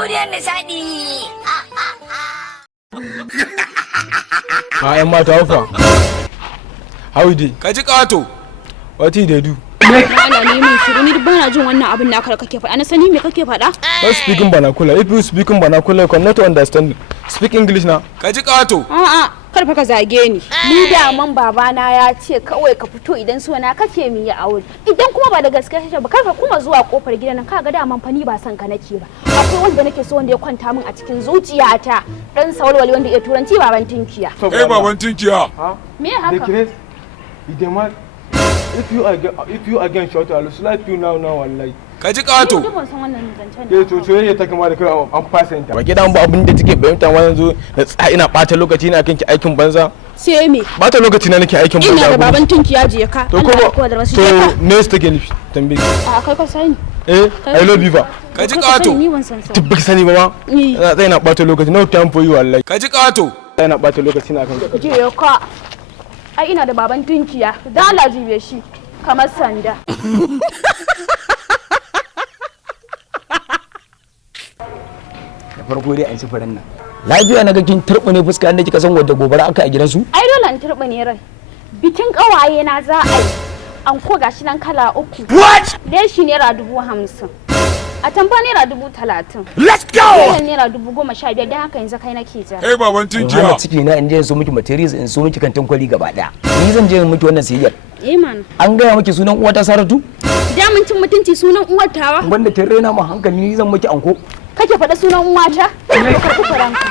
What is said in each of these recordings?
duniyar nishadi. Yan mata wafa. How you dey? Ka ji kato. What you dey do? Ana neman shiru ni ba na jin wannan abin naka da kake faɗa. Na sani me kake faɗa? Not speaking vernacular. If you speaking vernacular, you cannot understand. Speak English na. Ka ji kato. A'a, kar fa ka zage ni. Ni da man babana ya ce kawai ka fito idan sona kake mi ya aure. Idan kuma ba da gaske kake ba kar ka kuma zuwa kofar gidan nan kaga da man fa ni ba san ka nake ba. Akwai wanda nake so wanda ya kwanta min a cikin zuciyata. Dan sawalwali wanda ya turanci baban tinkiya. Baban tinkiya. Me haka? If you again shout, I'll slap you now wallahi. Ka ji kato. To ya ta kama da kai an fasenta. Ba gidan ba abin da take bayyana wani zo na ina bata lokaci ina kanki aikin banza. Sai me? Bata lokaci na nake aikin banza. Ina da baban tinkiya je ka. To me take nufi tambaye. A kai ka sani. I love you fa. Ka ji kato. Tabbaki sani ba ma. Zai na bata lokaci no time for you wallahi. Ka ji kato. Zai na bata lokaci na kanki. Je ka. Ai ina da baban tinkiya. Da Allah jibe shi kamar sanda. Farko dai an ci furen nan. Lafiya na ga kin turbine fuska inda kika san wadda gobara aka a gidansu? Ai dole an turbine rai. Bikin kawaye na za a yi. An ko gashi nan kala 3. What? Leshi naira 50,000. A tamba naira 30,000. Let's go. Naira 15,000 dan haka yanzu kai nake ja. Baban tinkiya. Hana ciki na in je in so miki materials in so miki kantin kwali gaba daya. Ni zan je in miki wannan siyayyar. Man. An gaya miki sunan uwata Saratu? Da mun cin mutunci sunan uwar tawa. Wanda kin raina mu hankali ni zan miki anko. Kake faɗa sunan uwata? Ka kufaranka.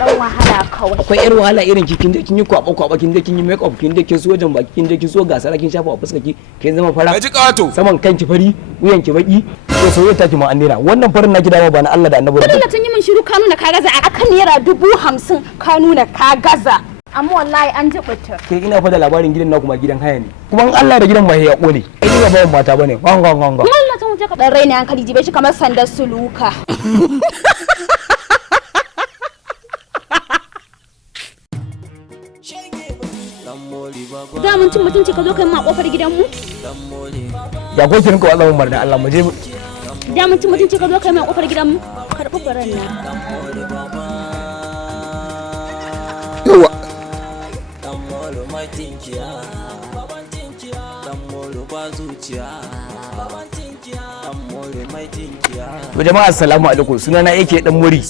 Dan wahala kawai. Akwai yar wahala irin ki kin yi kwaba kin je kin yi make up kin je kin so jan baki kin je kin so gasara kin shafa a fuskar ki kin zama fara. Ka ji kato. Saman kanki fari wuyan ki baki to soyayya take ma annera wannan farin naki dama ba na Allah da Annabi. Kada tun yi min shiru ka nuna ka gaza akan naira 50,000 ka nuna ka gaza. Amma wallahi an jibuta. Kai ina fa da labarin gidan na kuma gidan haya ne. Kuma in Allah da gidan mai ya kone. Ai ni ba bawan mata bane. Wanga. Kuma Allah ta wuce ka dan raina hankali jibe shi kamar sandar suluka. Da mun cin mutunci ka zo kai ma kofar gidanmu? Ya ko kin ko Allah mu barda Allah mu je. Da mun cin mutunci ka zo kai ma kofar gidanmu? Karbi garan nan. Yawa. To jama'a assalamu alaikum sunana yake dan muri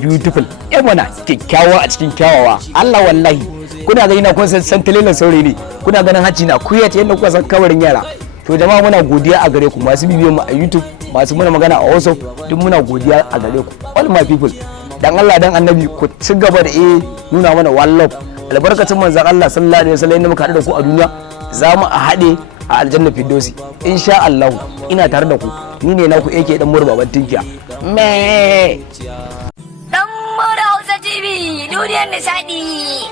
beautiful yar mana kyakkyawa a cikin kyawawa Allah wallahi kuna gani na kun san talelan saurayi ne kuna ganin hacci na kuyat yadda kuka san kawarin yara to jama'a muna godiya a gare ku masu bibiyon mu a YouTube masu muna magana a WhatsApp duk muna godiya a gare ku all my people dan Allah dan annabi ku ci gaba da nuna mana one love albarkacin manzon Allah sallallahu alaihi wasallam da muka haɗu da ku a duniya za mu a haɗe a aljanna firdausi insha Allah ina tare da ku ni ne naku yake dan murbaban tinkiya Dan Mura Hausa TV duniyar nishadi.